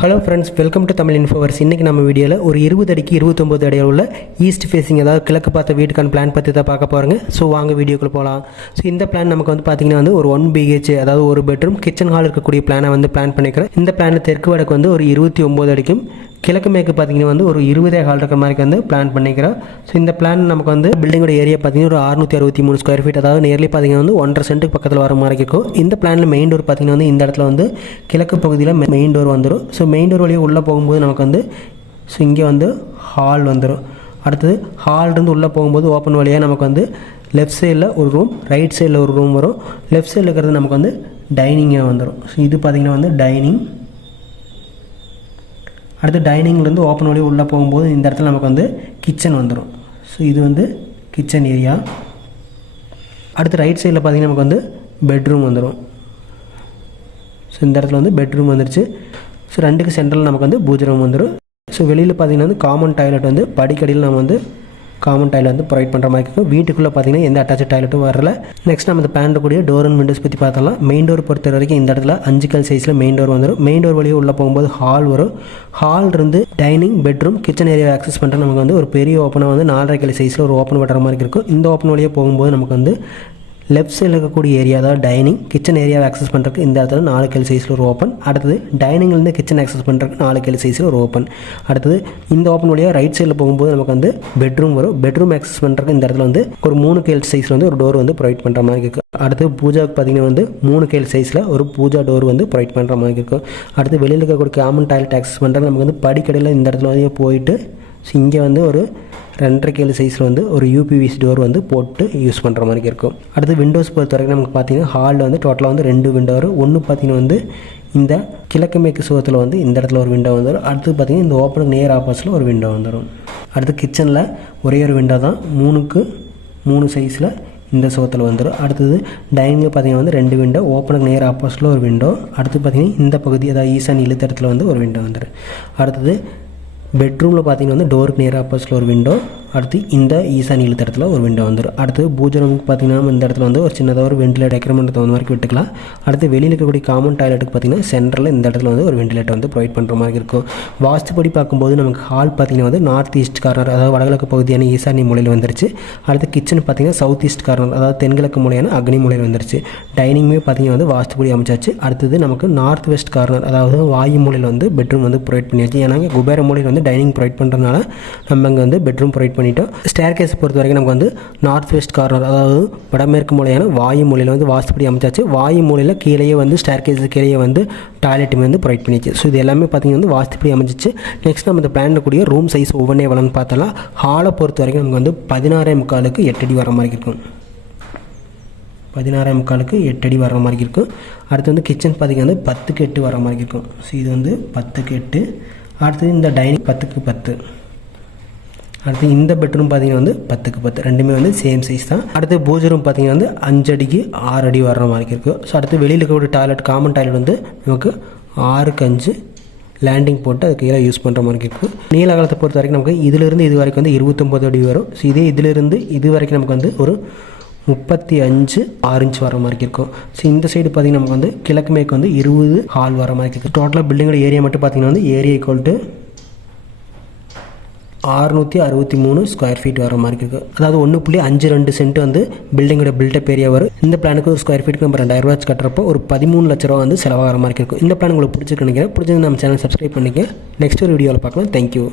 Hello friends welcome to Tamil infoverse இன்றைக்கி நம்ம வீடியோவில் ஒரு இருபது அடிக்கு இருபத்தொம்பது அடியில் உள்ள ஈஸ்ட் ஃபேஸிங் அதாவது கிழக்கு பார்த்த வீட்டுக்கான பிளான் பற்றி தான் பார்க்க போகிறாங்க ஸோ வாங்க வீடியோக்குள்ளே போகலாம் ஸோ இந்த பிளான் நமக்கு வந்து பார்த்திங்கன்னா வந்து ஒரு ஒன் பிஹெச் அதாவது ஒரு பெட்ரூம் கிச்சன் ஹால் இருக்கக்கூடிய பிளானை வந்து பிளான் பண்ணிக்கிறேன் இந்த பிளானில் தெற்கு வடக்கு வந்து ஒரு இருபத்தி ஒம்பது அடிக்கும். கிழக்கு மேற்கு பார்த்தீங்கன்னா வந்து ஒரு இருபதே ஹால் இருக்கிற மாதிரி வந்து பிளான் பண்ணிக்கிறோம். ஸோ இந்த பிளான் நமக்கு வந்து பில்டிங்கோட ஏரியா பார்த்தீங்கன்னா ஒரு அறுநூற்றி அறுபத்தி மூணு ஸ்கொயர் ஃபீட் அதாவது நேர்லி பார்த்தீங்கன்னா வந்து ஒன்றரை சென்ட்டுக்கு பக்கத்தில் வர மாதிரி இருக்கும். இந்த பிளானில் மெயின் டோர் பார்த்தீங்கன்னா வந்து இந்த இடத்துல வந்து கிழக்கு பகுதியில் மெயின் டோர் வந்துடும் ஸோ மெயின் டோர் வழியாக உள்ளே போகும்போது நமக்கு வந்து ஸோ இங்கே வந்து ஹால் வந்துடும் அடுத்தது ஹால்லேருந்து உள்ளே போகும்போது ஓப்பன் வழியாக நமக்கு வந்து லெஃப்ட் சைடில் ஒரு ரூம் ரைட் சைடில் ஒரு ரூம் வரும். லெஃப்ட் சைடில் இருக்கிறது நமக்கு வந்து டைனிங்காக வந்துடும் ஸோ இது பார்த்திங்கன்னா வந்து டைனிங் அடுத்து டைனிங்லேருந்து ஓப்பன் வழி உள்ளே போகும்போது இந்த இடத்துல நமக்கு வந்து கிச்சன் வந்துடும் ஸோ இது வந்து கிச்சன் ஏரியா அடுத்து ரைட் சைடில் பார்த்திங்கன்னா நமக்கு வந்து பெட்ரூம் வந்துடும் ஸோ இந்த இடத்துல வந்து பெட்ரூம் வந்துருச்சு. ஸோ ரெண்டுக்கு சென்ட்ரல் நமக்கு வந்து பூஜை ரூம் வந்துடும் ஸோ வெளியில் பார்த்தீங்கன்னா வந்து காமன் டாய்லெட் வந்து படிக்கடியில் நம்ம வந்து காமன் டாய்லெட் வந்து ப்ரொவைட் பண்ணுற மாதிரி இருக்கும். வீட்டுக்குள்ளே பார்த்தீங்கன்னா எந்த அட்டாச் டாய்லெட்டும் வரல. நெக்ஸ்ட் நம்ம இந்த பேண்ட் கூடிய டோர் அண்ட் விண்டோஸ் பற்றி பார்த்தலாம் மெயின் டோர் பொறுத்த வரைக்கும் இந்த இடத்துல அஞ்சு கல் சைஸில் மெயின் டோர் வந்துடும் மெயின் டோர் வழியே உள்ளே போகும்போது ஹால் வரும். ஹால் இருந்து dining bedroom kitchen area access பண்ணுற நமக்கு வந்து ஒரு பெரிய ஓப்பனாக வந்து நாலரை கல் சைஸில் ஒரு ஓப்பன் பண்ணுற மாதிரி இருக்கும். இந்த ஓப்பன் வழியே போகும்போது நமக்கு வந்து லெஃப்ட் சைடில் இருக்கக்கூடிய ஏரியா தான் டைனிங் கிச்சன் ஏரியாவை ஆக்சஸ் பண்ணுறதுக்கு இந்த இடத்துல நாலு கேள் சைஸில் ஒரு ஓப்பன் அடுத்தது டைனிங்லேருந்து கிச்சன் ஆக்சஸ் பண்ணுறதுக்கு நாலு கேள் சைஸில் ஒரு ஓப்பன் அடுத்தது இந்த ஓப்பன் வழியாக ரைட் சைடில் போகும்போது நமக்கு வந்து பெட்ரூம் வரும். பெட்ரூம் ஆக்சஸ் பண்ணுறதுக்கு இந்த இடத்துல வந்து ஒரு மூணு கேள் சைஸில் வந்து ஒரு டோர் வந்து ப்ரொவைட் பண்ணுற மாதிரி இருக்குது அடுத்து பூஜாவுக்கு பார்த்தீங்கன்னா வந்து மூணு கேள் சைஸில் ஒரு பூஜா டோர் வந்து ப்ரொவைட் பண்ணுற மாதிரி இருக்கும் அடுத்து வெளியில் இருக்கக்கூடிய காமன் டாய்லெட் ஆக்சஸ் பண்ணுறது நமக்கு வந்து படிக்கடையில் இந்த இடத்துல வந்து போயிட்டு ஸோ இங்கே வந்து ஒரு ரெண்டரை கேலு சைஸில் வந்து ஒரு யூபிவிசி டோர் வந்து போட்டு யூஸ் பண்ணுற மாதிரி இருக்கும். அடுத்து விண்டோஸ் பொறுத்த வரைக்கும் நமக்கு பார்த்தீங்கன்னா ஹாலில் வந்து டோட்டலாக வந்து ரெண்டு விண்டோ வரும். ஒன்று பார்த்தீங்கன்னா வந்து இந்த கிழக்கு மேற்கு சுகத்தில் வந்து இந்த இடத்துல ஒரு விண்டோ வந்துடும் அடுத்து பார்த்தீங்கன்னா இந்த ஓப்பனுக்கு நேர் ஆப்போசிட்டில் ஒரு விண்டோ வந்துடும் அடுத்து கிச்சனில் ஒரே ஒரு விண்டோ தான். மூணுக்கு மூணு சைஸில் இந்த சுகத்தில் வந்துடும் அடுத்தது டைனிங்கில் பார்த்தீங்கன்னா வந்து ரெண்டு விண்டோ ஓப்பனுக்கு நேர் ஆப்போசிட்டில் ஒரு விண்டோ அடுத்து பார்த்தீங்கன்னா இந்த பகுதி அதாவது ஈசான் இழுத்த இடத்துல வந்து ஒரு விண்டோ வந்துடும் அடுத்தது பெட்ரூமில் பார்த்தீங்கன்னா வந்து டோருக்கு நேராக ஆப்போசிட்டில் ஒரு விண்டோ அடுத்து இந்த ஈசான் இழுத்த இடத்துல ஒரு விண்டோ வந்துடும் அடுத்து பூஜை ரூமுக்கு பார்த்தீங்கன்னா இந்த இடத்துல வந்து ஒரு சின்னதாக ஒரு வெண்டிலேட் டெக்கரமெண்ட் தகுந்த மாதிரி விட்டுக்கலாம். அடுத்து வெளியில் இருக்கக்கூடிய காமன் டாய்லெட்டுக்கு பார்த்தீங்கன்னா சென்டரில் இந்த இடத்துல வந்து ஒரு வெண்டிலேட்டர் வந்து ப்ரொவைட் பண்ணுற மாதிரி இருக்கும். வாஸ்துப்படி பார்க்கும்போது நமக்கு ஹால் பார்த்தீங்கன்னா வந்து நார்த் ஈஸ்ட் கார்னர் அதாவது வடகிழக்கு பகுதியான ஈசானி மூலையில் வந்துருச்சு. அடுத்து கிச்சன் பார்த்தீங்கன்னா சவுத் ஈஸ்ட் கார்னர் அதாவது தென்கிழக்கு மூலையான அக்னி மூலையில் வந்துருச்சு. டைனிங்குமே பார்த்தீங்கன்னா வந்து வாஸ்துப்படி அமைச்சாச்சு. அடுத்தது நமக்கு நார்த் வெஸ்ட் கார்னர் அதாவது வாயு மூலையில் வந்து பெட்ரூம் வந்து ப்ரொவைட் பண்ணியாச்சு. ஏன்னா குபேர மூலையில் வந்து டைனிங் ப்ரொவைட் பண்ணுறதுனால நம்ம இங்கே வந்து பெட்ரூம் ப்ரொவைட் பண்ணி பண்ணிவிட்டோம் ஸ்டேர் கேஸ் பொறுத்த வரைக்கும் நமக்கு வந்து நார்த் வெஸ்ட் கார்னர் அதாவது வடமேற்கு மூலையான வாயு மூலையில் வந்து வாஸ்துப்படி அமைச்சாச்சு. வாயு மூலையில் கீழேயே வந்து ஸ்டேர் கேஸ் கீழேயே வந்து டாய்லெட்டுமே வந்து ப்ரொவைட் பண்ணிச்சு. ஸோ இது எல்லாமே பார்த்தீங்கன்னா வந்து வாஸ்துப்படி அமைஞ்சிச்சு. நெக்ஸ்ட் நம்ம இந்த பிளானில் கூடிய ரூம் சைஸ் ஒவ்வொன்றே வளம்னு பார்த்தலாம் ஹாலை பொறுத்த வரைக்கும் நமக்கு வந்து பதினாறே முக்காலுக்கு எட்டடி வர மாதிரி இருக்கும். பதினாறாம் முக்காலுக்கு எட்டடி வர மாதிரி இருக்கும். அடுத்து வந்து கிச்சன் பார்த்திங்கன்னா வந்து பத்துக்கு எட்டு வர மாதிரி இருக்கும். ஸோ இது வந்து பத்துக்கு எட்டு. அடுத்தது இந்த டைனிங் பத்துக்கு பத்து. அடுத்து இந்த பெட்ரூம் பார்த்தீங்கன்னா வந்து பத்துக்கு பத்து. ரெண்டுமே வந்து சேம் சைஸ் தான். அடுத்து பூஜை ரூம் பார்த்தீங்கன்னா வந்து அஞ்சு அடிக்கு ஆறு அடி வர்ற மாதிரி இருக்கும் ஸோ அடுத்து வெளியில் இருக்கக்கூடிய டாய்லெட் காமன் டாய்லெட் வந்து நமக்கு ஆறுக்கு அஞ்சு லேண்டிங் போட்டு அதுக்கு கீழே யூஸ் பண்ணுற மாதிரி இருக்கும் நீல அகலத்தை பொறுத்த வரைக்கும் நமக்கு இதிலிருந்து இது வரைக்கும் வந்து இருபத்தொம்பது அடி வரும். ஸோ இதே இதிலிருந்து இது வரைக்கும் நமக்கு வந்து ஒரு முப்பத்தி அஞ்சு ஆறு இன்ச் வர மாதிரி இருக்கும் ஸோ இந்த சைடு பார்த்திங்கன்னா நமக்கு வந்து கிழக்கு மேற்கு வந்து இருபது ஹால் வர மாதிரி இருக்கும் டோட்டலாக பில்டிங்கோட ஏரியா மட்டும் பார்த்தீங்கன்னா வந்து ஏரியா ஈக்குவல் டு ஆறுநூற்றி அறுபத்தி மூணு ஸ்கொயர் ஃபீட் வர மாதிரி இருக்குது அதாவது ஒன்று புள்ளி அஞ்சு ரெண்டு சென்ட் வந்து பில்டிங்கோட பில்டப் ஏரியா வரும். இந்த பிளானுக்கு ஒரு ஸ்கொயர் ஃபீட்டுக்கு நம்ம ரெண்டாயிரம் ரூபாய் கட்டுறப்போ ஒரு பதிமூணு லட்ச ரூபா வந்து செலவாகிற மாதிரி இருக்கும் இந்த பிளான் உங்களுக்கு பிடிச்சிருக்கு நினைக்கிறேன். பிடிச்சது நம்ம சேனல் சப்ஸ்கிரைப் பண்ணிக்க நெக்ஸ்ட் ஒரு வீடியோவில் பார்க்கலாம். தேங்க்யூ